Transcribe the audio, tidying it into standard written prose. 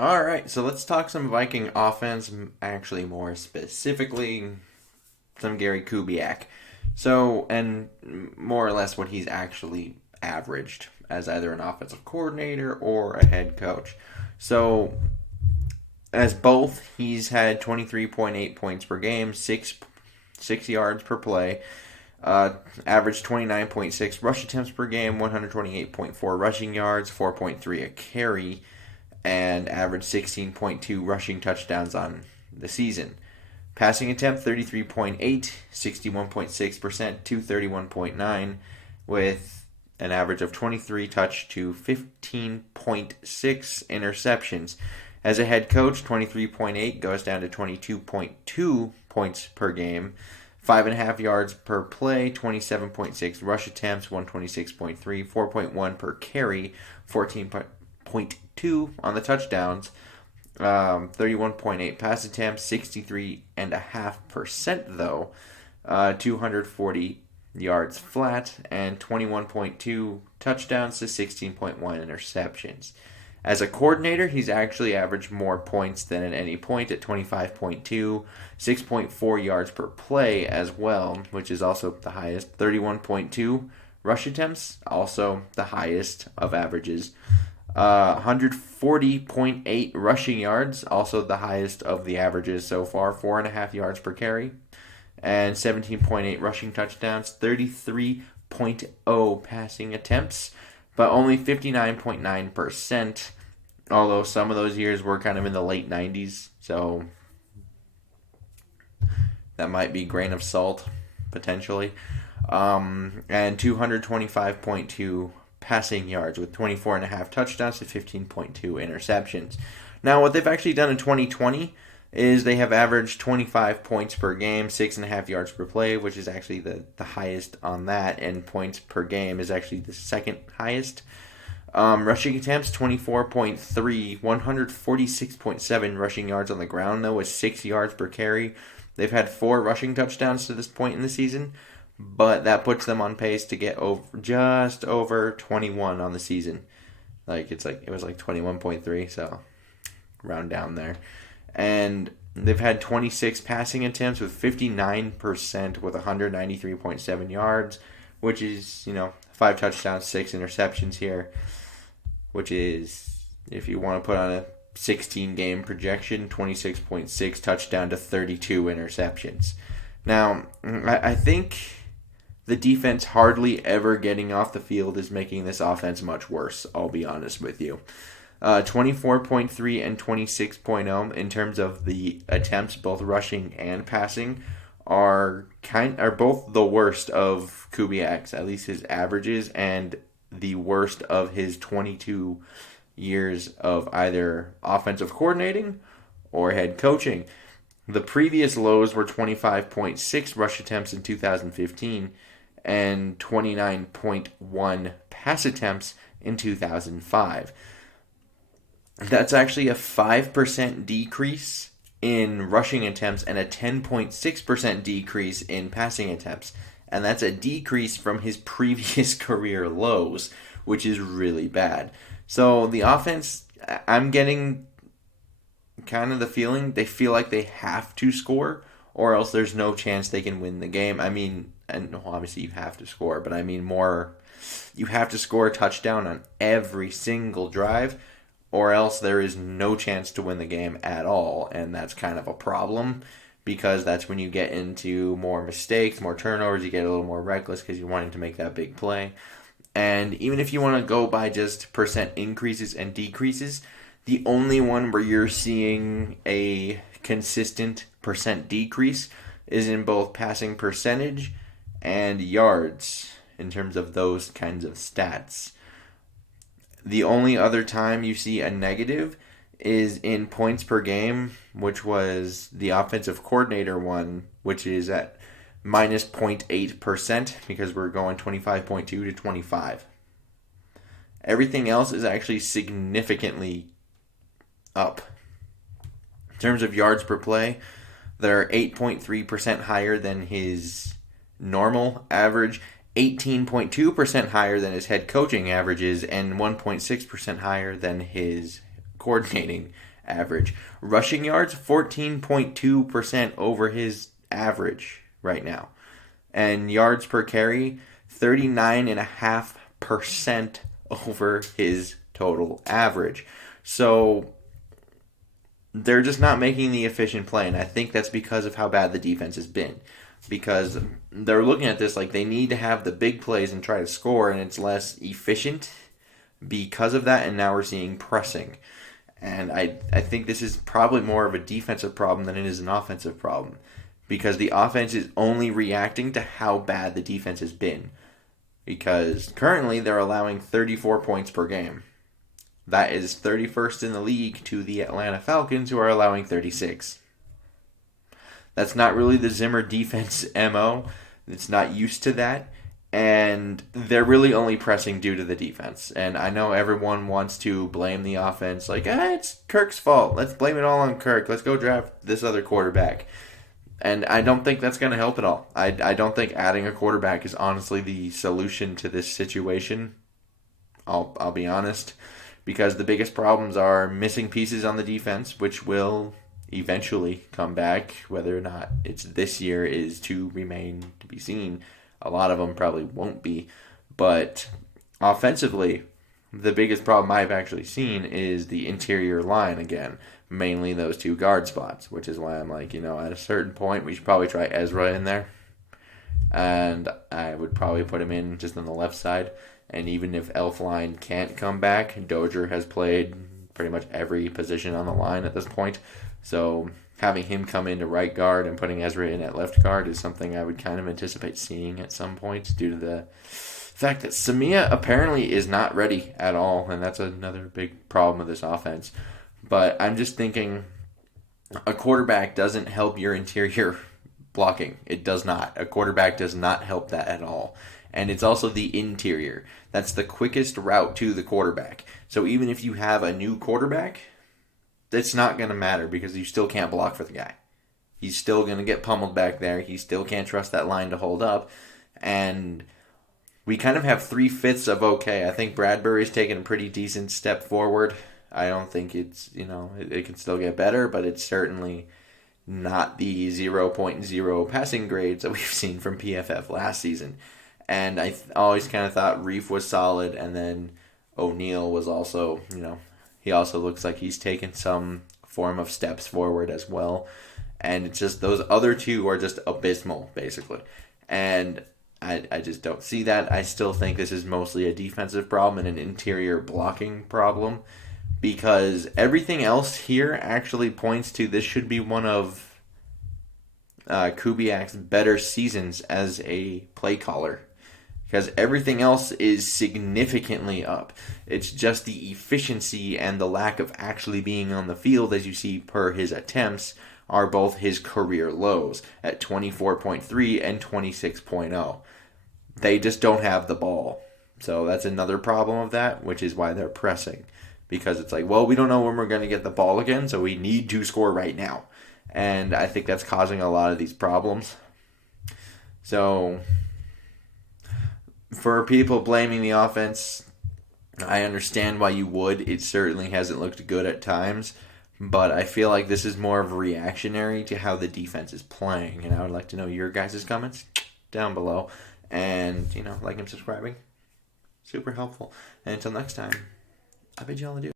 All right, so let's talk some Viking offense, actually more specifically some Gary Kubiak. So, and more or less what he's actually averaged as either an offensive coordinator or a head coach. So, as both, he's had 23.8 points per game, 6 yards per play, averaged 29.6 rush attempts per game, 128.4 rushing yards, 4.3 a carry, and averaged 16.2 rushing touchdowns on the season. Passing attempt 33.8, 61.6%, 231.9, with an average of 23 touch to 15.6 interceptions. As a head coach, 23.8 goes down to 22.2 points per game, 5.5 yards per play, 27.6 rush attempts, 126.3, 4.1 per carry, 14.2 on the touchdowns, 31.8 pass attempts, 63.5% though, 240 yards flat, and 21.2 touchdowns to 16.1 interceptions. As a coordinator, he's actually averaged more points than at any point at 25.2, 6.4 yards per play as well, which is also the highest, 31.2 rush attempts, also the highest of averages. 140.8 rushing yards, also the highest of the averages so far, 4.5 yards per carry, and 17.8 rushing touchdowns, 33.0 passing attempts, but only 59.9%, although some of those years were kind of in the late 90s, so that might be grain of salt, potentially. And 225.2 passing yards with 24.5 touchdowns to 15.2 interceptions. Now, what they've actually done in 2020 is they have averaged 25 points per game, 6.5 yards per play, which is actually the highest on that, and points per game is actually the second highest. Rushing attempts, 24.3, 146.7 rushing yards on the ground, though, with 6 yards per carry. They've had 4 rushing touchdowns to this point in the season, but that puts them on pace to get just over 21 on the season. It was like 21.3, so round down there. And they've had 26 passing attempts with 59% with 193.7 yards, which is, 5 touchdowns, 6 interceptions here, which is, if you want to put on a 16 game projection, 26.6 touchdown to 32 interceptions. Now, I think the defense hardly ever getting off the field is making this offense much worse, I'll be honest with you. 24.3 and 26.0 in terms of the attempts, both rushing and passing, are both the worst of Kubiak's, at least his averages, and the worst of his 22 years of either offensive coordinating or head coaching. The previous lows were 25.6 rush attempts in 2015 and 29.1 pass attempts in 2005. That's actually a 5% decrease in rushing attempts and a 10.6% decrease in passing attempts. And that's a decrease from his previous career lows, which is really bad. So the offense, I'm getting kind of the feeling they feel like they have to score or else there's no chance they can win the game. I mean, and obviously you have to score, but I mean more, you have to score a touchdown on every single drive or else there is no chance to win the game at all, and that's kind of a problem because that's when you get into more mistakes, more turnovers, you get a little more reckless because you're wanting to make that big play. And even if you want to go by just percent increases and decreases, the only one where you're seeing a consistent percent decrease is in both passing percentage and yards in terms of those kinds of stats. The only other time you see a negative is in points per game, which was the offensive coordinator one, which is at minus 0.8% because we're going 25.2 to 25. Everything else is actually significantly up. In terms of yards per play, they're 8.3% higher than his normal average, 18.2% higher than his head coaching averages, and 1.6% higher than his coordinating average. Rushing yards, 14.2% over his average right now. And yards per carry, 39.5% over his total average. So they're just not making the efficient play, and I think that's because of how bad the defense has been. Because they're looking at this like they need to have the big plays and try to score, and it's less efficient because of that, and now we're seeing pressing. And I think this is probably more of a defensive problem than it is an offensive problem. Because the offense is only reacting to how bad the defense has been. Because currently they're allowing 34 points per game. That is 31st in the league to the Atlanta Falcons, who are allowing 36. That's not really the Zimmer defense MO. It's not used to that. And they're really only pressing due to the defense. And I know everyone wants to blame the offense. Like, it's Kirk's fault. Let's blame it all on Kirk. Let's go draft this other quarterback. And I don't think that's going to help at all. I don't think adding a quarterback is honestly the solution to this situation. I'll be honest. Because the biggest problems are missing pieces on the defense, which will eventually come back. Whether or not it's this year is to remain to be seen. A lot of them probably won't be. But offensively, the biggest problem I've actually seen is the interior line again. Mainly those two guard spots, which is why I'm like, at a certain point, we should probably try Ezra in there. And I would probably put him in just on the left side. And even if Elflein can't come back, Dozier has played pretty much every position on the line at this point. So having him come into right guard and putting Ezra in at left guard is something I would kind of anticipate seeing at some point due to the fact that Samia apparently is not ready at all. And that's another big problem of this offense. But I'm just thinking a quarterback doesn't help your interior blocking. It does not. A quarterback does not help that at all. And it's also the interior. That's the quickest route to the quarterback. So even if you have a new quarterback, that's not going to matter because you still can't block for the guy. He's still going to get pummeled back there. He still can't trust that line to hold up. And we kind of have 3/5 of okay. I think Bradbury's taken a pretty decent step forward. I don't think it's, it can still get better, but it's certainly not the 0.0 passing grades that we've seen from PFF last season. And I always kind of thought Reef was solid, and then O'Neal was also, he also looks like he's taken some form of steps forward as well. And it's just those other two are just abysmal, basically. And I just don't see that. I still think this is mostly a defensive problem and an interior blocking problem. Because everything else here actually points to this should be one of Kubiak's better seasons as a play caller. Because everything else is significantly up. It's just the efficiency and the lack of actually being on the field, as you see per his attempts, are both his career lows at 24.3 and 26.0. They just don't have the ball. So that's another problem of that, which is why they're pressing. Because it's like, well, we don't know when we're going to get the ball again, so we need to score right now. And I think that's causing a lot of these problems. So for people blaming the offense, I understand why you would. It certainly hasn't looked good at times. But I feel like this is more of a reactionary to how the defense is playing. And I would like to know your guys' comments down below. And, like and subscribing. Super helpful. And until next time, I bid you all adieu.